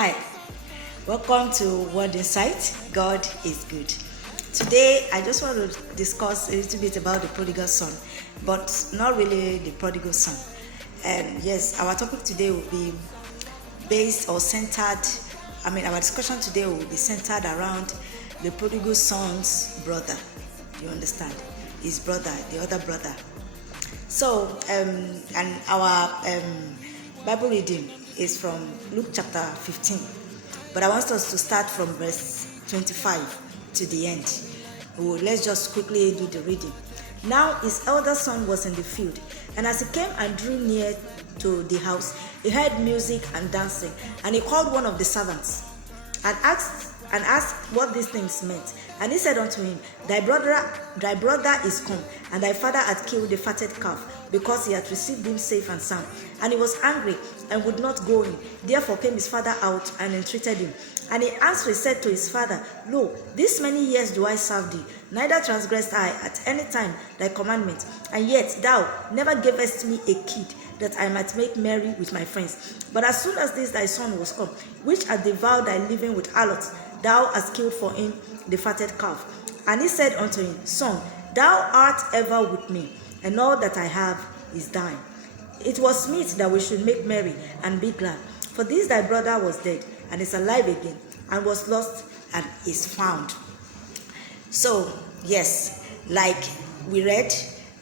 Hi, welcome to Word Insight. God is good. Today, I just want to discuss a little bit about the prodigal son, but not really the prodigal son. And yes, our topic today will be based or centered. Our discussion today will be centered around the prodigal son's brother. You understand? His brother, the other brother. So, and our Bible reading is from Luke chapter 15. But I want us to start from verse 25 to the end. Let's just quickly do the reading. Now his elder son was in the field, and as he came and drew near to the house, he heard music and dancing, and he called one of the servants and asked what these things meant. And he said unto him, Thy brother is come, and thy father hath killed the fatted calf, because he hath received him safe and sound. And he was angry, and would not go in. Therefore came his father out, and entreated him. And he answered said to his father, Lo, this many years do I serve thee, neither transgressed I at any time thy commandment, and yet thou never gavest me a kid, that I might make merry with my friends. But as soon as this thy son was come, which hath devoured thy living with harlots, thou hast killed for him the fatted calf. And he said unto him, Son, thou art ever with me, and all that I have is thine. It was meet that we should make merry and be glad. For this thy brother was dead, and is alive again, and was lost, and is found. So, yes, like we read,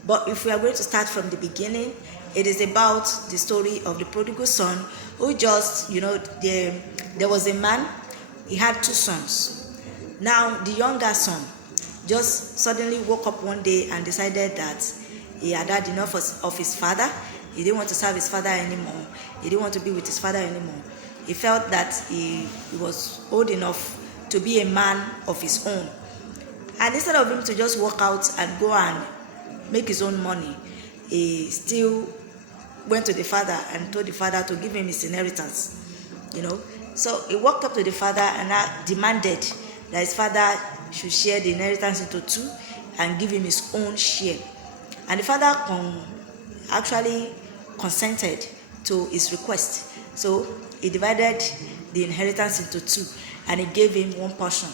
but if we are going to start from the beginning, it is about the story of the prodigal son who just, there was a man, he had two sons. Now, the younger son just suddenly woke up one day and decided that he had had enough of his father. He didn't want to serve his father anymore. He didn't want to be with his father anymore. He felt that he was old enough to be a man of his own. And instead of him to just walk out and go and make his own money, he still went to the father and told the father to give him his inheritance. So he walked up to the father and demanded that his father should share the inheritance into two and give him his own share. And the father actually consented to his request. So he divided the inheritance into two and he gave him one portion.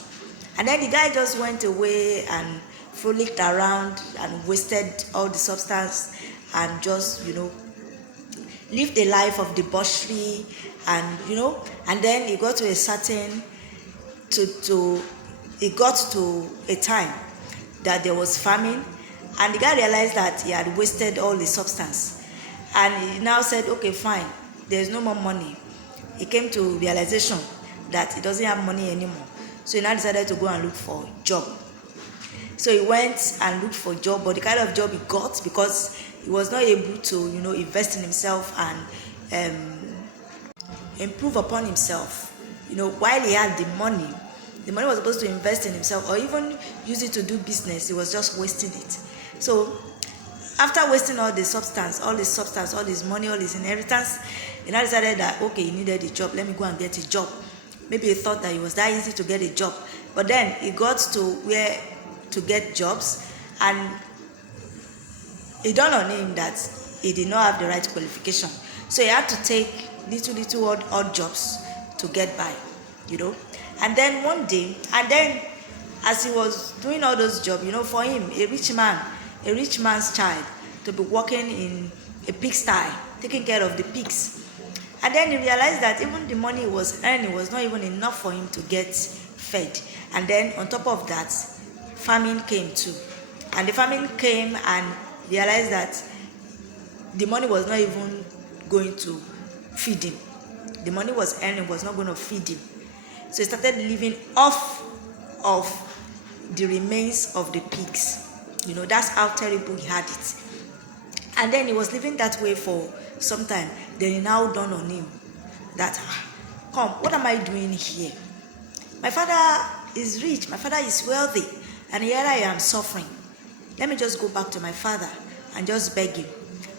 And then the guy just went away and frolicked around and wasted all the substance and just, lived a life of debauchery and then he got to a certain he got to a time that there was famine, and the guy realized that he had wasted all the substance, and he now said, okay, fine, there's no more money. He came to realization that he doesn't have money anymore, so he now decided to go and look for a job. So he went and looked for a job, but the kind of job he got, because he was not able to invest in himself and improve upon himself. While he had the money was supposed to invest in himself or even use it to do business. He was just wasting it. So after wasting all his money, all his inheritance, he now decided that, okay, he needed a job. Let me go and get a job. Maybe he thought that it was that easy to get a job. But then he got to where to get jobs, and it dawned on him that he did not have the right qualification. So he had to take little odd jobs to get by, And then one day, as he was doing all those jobs, for him, a rich man's child, to be working in a pigsty, taking care of the pigs. And then he realized that even the money he was earning was not even enough for him to get fed. And then on top of that, famine came too. And the famine came and realized that the money was not even going to feed him. The money was earning was not going to feed him. So he started living off of the remains of the pigs. That's how terrible he had it. And then he was living that way for some time. Then it now dawned on him that, come, what am I doing here? My father is rich. My father is wealthy. And here I am suffering. Let me just go back to my father and just beg him.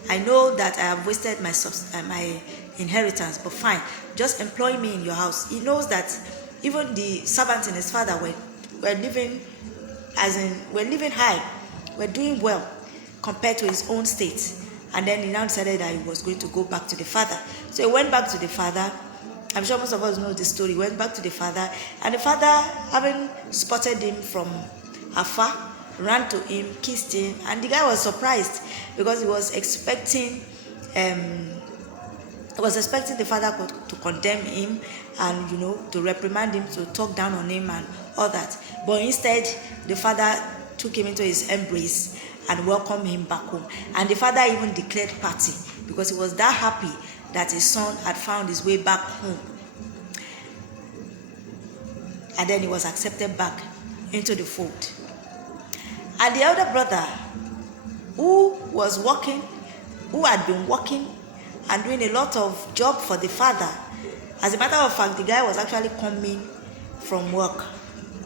I know that I have wasted my inheritance, but fine, just employ me in your house. He knows that even the servants in his father were living high, were doing well compared to his own state. And then he now decided that he was going to go back to the father. So he went back to the father I'm sure most of us know the story. Went back to the father, and the father, having spotted him from afar, ran to him, kissed him, and the guy was surprised because he was expecting the father to condemn him and to reprimand him, to talk down on him and all that. But instead, the father took him into his embrace and welcomed him back home. And the father even declared party because he was that happy that his son had found his way back home. And then he was accepted back into the fold. And the elder brother, who had been working and doing a lot of job for the father, as a matter of fact, the guy was actually coming from work,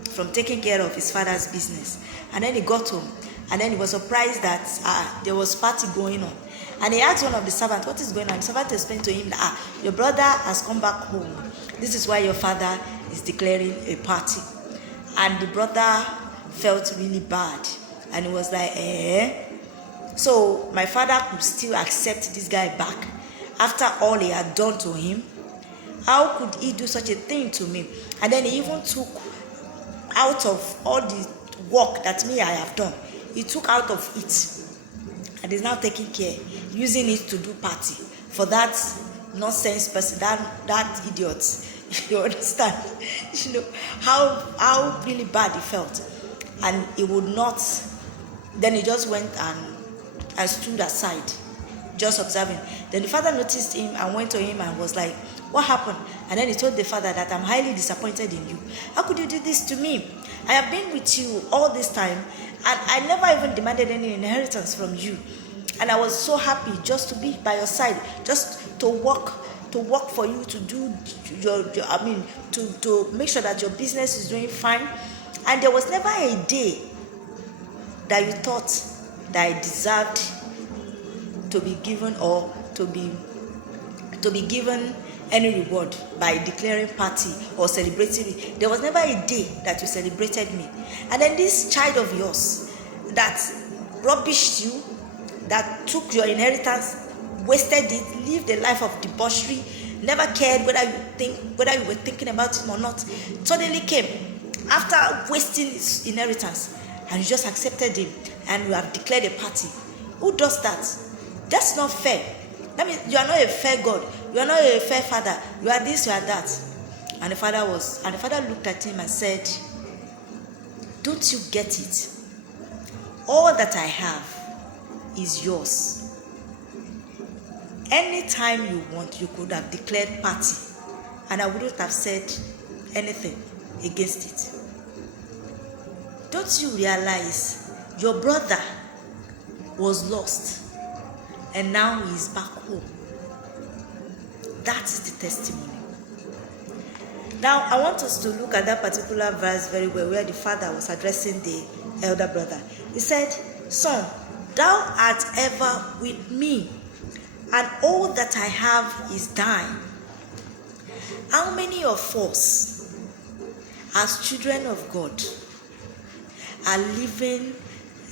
from taking care of his father's business. And then he got home, and then he was surprised that there was party going on. And he asked one of the servants, what is going on? The servant explained to him that your brother has come back home. This is why your father is declaring a party. And the brother felt really bad. And he was like, So my father could still accept this guy back after all he had done to him? How could he do such a thing to me? And then he even took out of all the work that I have done. He took out of it and is now taking care, using it to do party for that nonsense person, that idiot. You understand? How really bad he felt. And he would not. Then he just went and stood aside, just observing. Then the father noticed him and went to him and was like, what happened? And then he told the father that I'm highly disappointed in you. How could you do this to me? I have been with you all this time, and I never even demanded any inheritance from you. And I was so happy just to be by your side, just to work for you, to do to make sure that your business is doing fine. And there was never a day that you thought that I deserved to be given or to be given any reward by declaring party or celebrating me. There was never a day that you celebrated me. And then this child of yours that rubbished you, that took your inheritance, wasted it, lived a life of debauchery, never cared whether you were thinking about him or not, suddenly came after wasting his inheritance, and you just accepted him and you have declared a party. Who does that? That's not fair. That means you are not a fair God. You are not a fair father. You are this, you are that. And the father looked at him and said, don't you get it? All that I have is yours. Anytime you want, you could have declared party, and I wouldn't have said anything against it. Don't you realize your brother was lost and now he is back home? That is the testimony. Now, I want us to look at that particular verse very well, where the father was addressing the elder brother. He said, son, thou art ever with me, and all that I have is thine. How many of us, as children of God, are living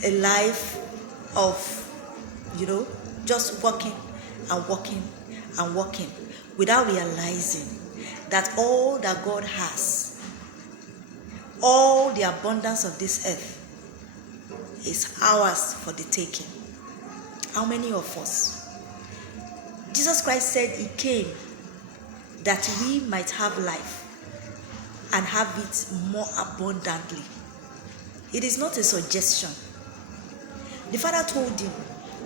a life of, just working and working and working without realizing that all that God has, all the abundance of this earth, is ours for the taking? How many of us? Jesus Christ said he came that we might have life and have it more abundantly. It is not a suggestion. The father told him,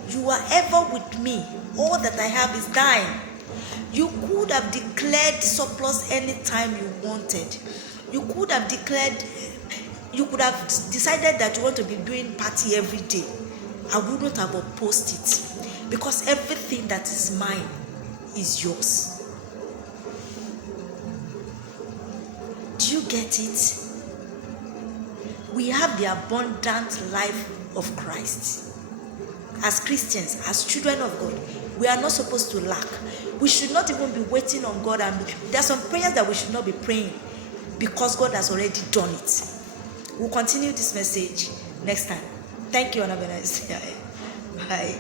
you are ever with me. All that I have is thine. You could have declared surplus anytime you wanted. You could have decided that you want to be doing party every day. I wouldn't have opposed it, because everything that is mine is yours. Do you get it? We have the abundant life of Christ. As Christians, as children of God, we are not supposed to lack. We should not even be waiting on God. And there are some prayers that we should not be praying, because God has already done it. We'll continue this message next time. Thank you, and have a nice day. Bye.